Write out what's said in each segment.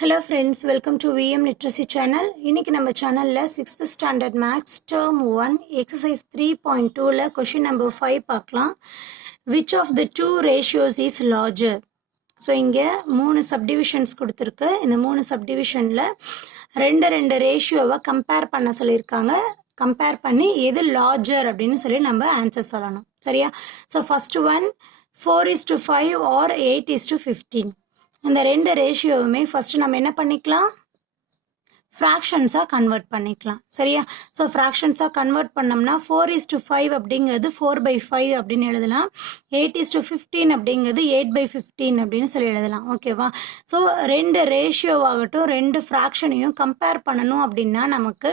Hello friends, welcome to VM Literacy channel. இன்னைக்கு நம்ம சேனல்ல 6th standard maths term 1 exercise 3.2ல question number 5 பார்க்கலாம். Which of the two ratios is larger? So இங்க மூணு subdivisions கொடுத்திருக்கு. இந்த மூணு subdivisionல ரெண்டு ரேஷியோவை கம்பேர் பண்ண சொல்லியிருக்காங்க. கம்பேர் பண்ணி எது larger அப்படின்னு சொல்லி நம்ம ஆன்சர் சொல்லணும். சரியா? So first one 4:5 or 8:15. இந்த ரெண்டு ரேஷியோவுமே ஃபர்ஸ்ட் நம்ம என்ன பண்ணிக்கலாம், ஃப்ராக்ஷன்ஸாக கன்வெர்ட் பண்ணிக்கலாம். சரியா? ஸோ ஃப்ராக்ஷன்ஸாக கன்வெர்ட் பண்ணோம்னா 4:5 அப்படிங்கிறது 4/5 அப்படின்னு எழுதலாம். 8:15 அப்படிங்கிறது 8/15 அப்படின்னு சொல்லி எழுதலாம். ஓகேவா? ஸோ ரெண்டு ரேஷியோவாகட்டும் ரெண்டு ஃப்ராக்ஷனையும் கம்பேர் பண்ணணும் அப்படின்னா நமக்கு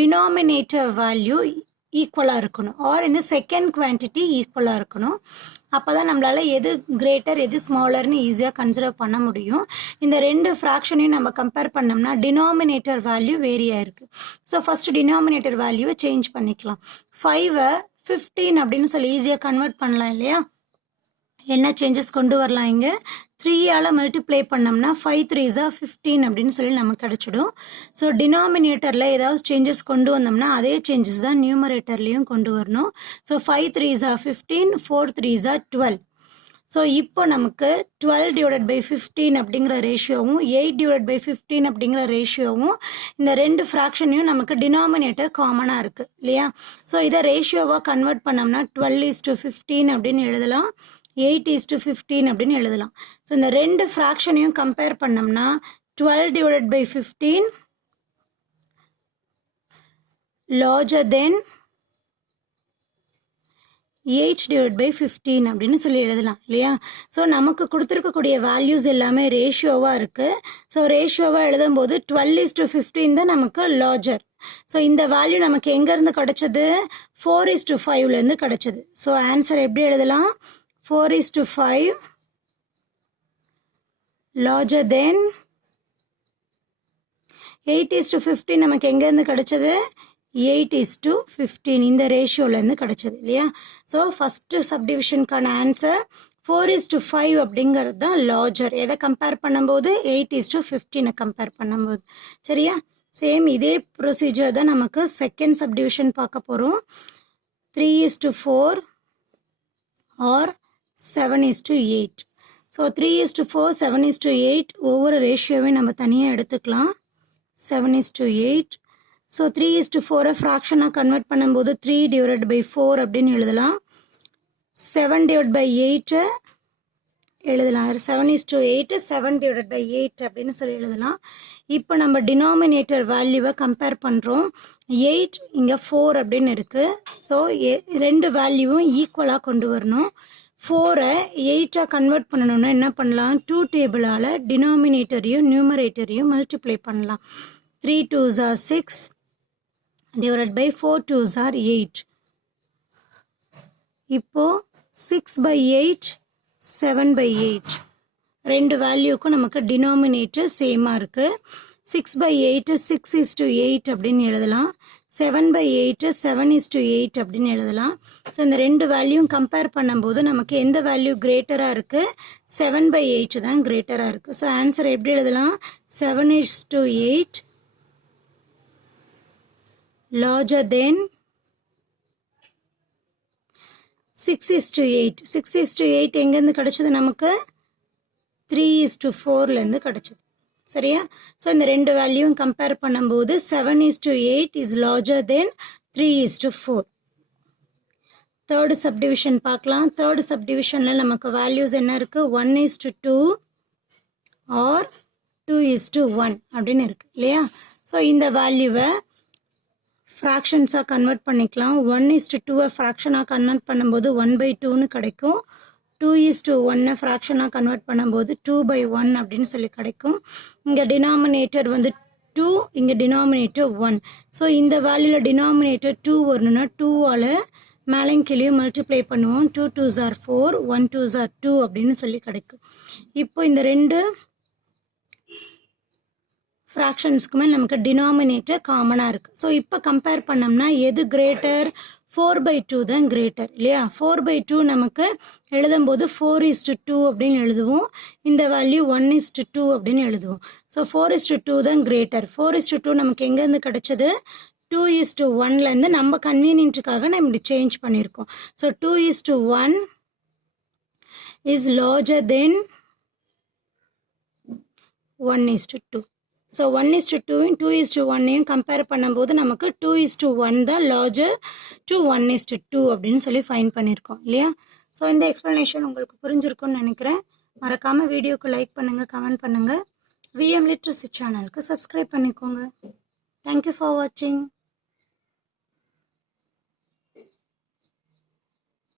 டினாமினேட்டர் வேல்யூ ஈக்குவலாக இருக்கணும், ஆர் இந்த செகண்ட் குவான்டிட்டி ஈக்குவலாக இருக்கணும். அப்போ தான் நம்மளால் எது கிரேட்டர் எது ஸ்மாலர்னு ஈஸியாக கன்சிடர் பண்ண முடியும். இந்த ரெண்டு ஃப்ராக்ஷனையும் நம்ம கம்பேர் பண்ணோம்னா டினாமினேட்டர் வேல்யூ வேரி ஆயிருக்கு. ஸோ ஃபஸ்ட்டு டினாமினேட்டர் வேல்யூவை சேஞ்ச் பண்ணிக்கலாம். 5 15 அப்படின்னு சொல்லி ஈஸியாக கன்வெர்ட் பண்ணலாம் இல்லையா? என்ன சேஞ்சஸ் கொண்டு வரலாம், இங்கே 3ஆல் மல்டிப்ளை பண்ணோம்னா 5 3s 15 அப்படின்னு சொல்லி நமக்கு கிடச்சிடும். ஸோ டினாமினேட்டரில் ஏதாவது சேஞ்சஸ் கொண்டு வந்தோம்னா அதே சேஞ்சஸ் தான் நியூமரேட்டர்லேயும் கொண்டு வரணும். So 5 3s 15, 4 3s 12. ஸோ இப்போ நமக்கு 12/15 அப்படிங்கிற ரேஷியோவும் 8/15 அப்படிங்கிற ரேஷியோவும் இந்த ரெண்டு ஃப்ராக்ஷனையும் நமக்கு டினாமினேட்டர் காமனாக இருக்குது இல்லையா? ஸோ இதை ரேஷியோவாக கன்வெர்ட் பண்ணோம்னா 12:15 அப்படின்னு எழுதலாம், 8:15 அப்படின்னு எழுதலாம். ஸோ இந்த ரெண்டு ஃப்ராக்ஷனையும் கம்பேர் பண்ணோம்னா 12/15 larger than 8/15 அப்படின்னு சொல்லி எழுதலாம் இல்லையா? ஸோ நமக்கு கொடுத்துருக்கக்கூடிய வேல்யூஸ் எல்லாமே ரேஷியோவாக இருக்குது. ஸோ ரேஷியோவாக எழுதும்போது 12:15 தான் நமக்கு லார்ஜர். ஸோ இந்த வேல்யூ நமக்கு எங்கேருந்து கிடச்சது, 4:5லேருந்து கிடச்சது. ஸோ ஆன்சர் எப்படி எழுதலாம், 4:5 larger than 8:15 நமக்கு எங்கேருந்து கிடச்சது, 8:15 இந்த ரேஷியோலேருந்து கிடச்சது இல்லையா? ஸோ ஃபஸ்ட்டு சப்டிவிஷனுக்கான ஆன்சர் 4:5 அப்படிங்கிறது தான் லார்ஜர். எதை கம்பேர் பண்ணும்போது 8:15 கம்பேர் பண்ணும்போது. சரியா? சேம் இதே ப்ரொசீஜர் தான் நமக்கு செகண்ட் சப்டிவிஷன் பார்க்க போகிறோம். 3:4 ஆர் 7:8. ஸோ 3:4 7:8 ஒவ்வொரு ரேஷியோவையும் நம்ம தனியாக எடுத்துக்கலாம். 7:8. ஸோ 3:4 ஃப்ராக்ஷனாக கன்வெர்ட் பண்ணும்போது 3/4 அப்படின்னு எழுதலாம். 7/8 எழுதலாம். 7:8 7/8 அப்படின்னு சொல்லி எழுதலாம். இப்போ நம்ம டினாமினேட்டர் வேல்யூவை கம்பேர் பண்ணுறோம். 8 இங்கே 4 அப்படின்னு இருக்குது. ஸோ ரெண்டு வேல்யூவும் ஈக்குவலாக கொண்டு வரணும். 4ஐ 8ஆக கன்வெர்ட் பண்ணணும்னா என்ன பண்ணலாம், 2 டேபிளால் டினாமினேட்டரையும் நியூமரேட்டரையும் மல்டிப்ளை பண்ணலாம். 3 2s 6 divided by 4 2s 8. இப்போ 6/8 7/8 ரெண்டு வேல்யூக்கும் நமக்கு டினாமினேட்டர் சேமாக இருக்குது. 6/8 6:8 அப்படின்னு எழுதலாம். 7/8 7:8 அப்படின்னு எழுதலாம். ஸோ இந்த ரெண்டு வேல்யூவும் கம்பேர் பண்ணும்போது நமக்கு எந்த வேல்யூ கிரேட்டராக இருக்குது, 7/8 தான் கிரேட்டராக இருக்குது. ஸோ ஆன்சர் எப்படி எழுதலாம், 7:8 larger than 6:8. 6:8 எங்கேருந்து கிடச்சது நமக்கு, 3:4லேருந்து கிடச்சது. சரியா? ஸோ இந்த ரெண்டு வேல்யூவும் கம்பேர் பண்ணும்போது 7:8 is larger than 3:4. Third subdivision பார்க்கலாம். தேர்டு சப்டிவிஷனில் நமக்கு வேல்யூஸ் என்ன இருக்குது, 1:2 ஆர் 2:1 அப்படின்னு இருக்குது இல்லையா? ஸோ இந்த வேல்யூவை ஃப்ராக்ஷன்ஸாக கன்வெர்ட் பண்ணிக்கலாம். 1:2 ஃப்ராக்ஷனாக கன்வெர்ட் பண்ணும்போது 1/2ன்னு கிடைக்கும். 2:1 ஃப்ராக்ஷனாக கன்வெர்ட் பண்ணும்போது 2/1 அப்படின்னு சொல்லி கிடைக்கும். இங்கே டினாமினேட்டர் வந்து 2, இங்கே டினாமினேட்டர் 1. ஸோ இந்த வேல்யூவில் டினாமினேட்டர் 2 வரணும்னா 2ஆல் மேலேயும் கீழேயும் மல்டிப்ளை பண்ணுவோம். 2 2s 4 1 2s 2 அப்படின்னு சொல்லி கிடைக்கும். இப்போ இந்த ரெண்டு ஃப்ராக்ஷன்ஸ்க்குமே நமக்கு டினாமினேட்டர் காமனாக இருக்குது. ஸோ இப்போ கம்பேர் பண்ணோம்னா எது கிரேட்டர், 4/2 தான் கிரேட்டர் இல்லையா? 4/2 நமக்கு எழுதும்போது 4:2 அப்படின்னு எழுதுவோம். இந்த வேல்யூ 1:2 அப்படின்னு எழுதுவோம். ஸோ 4:2 தான் கிரேட்டர். 4:2 நமக்கு எங்கேருந்து கிடைச்சது? 2:1லேருந்து நம்ம கன்வீனியன்ட்டுக்காக நம்ம இப்படி சேஞ்ச் பண்ணியிருக்கோம். So 2:1 is larger than 1:2. So 1:2 2:1 compare பண்ணும்போது நமக்கு 2:1 தான் larger to 1:2 அப்படின்னு சொல்லி ஃபைண்ட் பண்ணியிருக்கோம் இல்லையா? ஸோ இந்த எக்ஸ்ப்ளனேஷன் உங்களுக்கு புரிஞ்சிருக்கும்னு நினைக்கிறேன். மறக்காமல் வீடியோக்கு லைக் பண்ணுங்கள், கமெண்ட் பண்ணுங்கள். விஎம் லிட்ரஸி சேனலுக்கு சப்ஸ்கிரைப் பண்ணிக்கோங்க. தேங்க்யூ ஃபார் வாட்சிங்.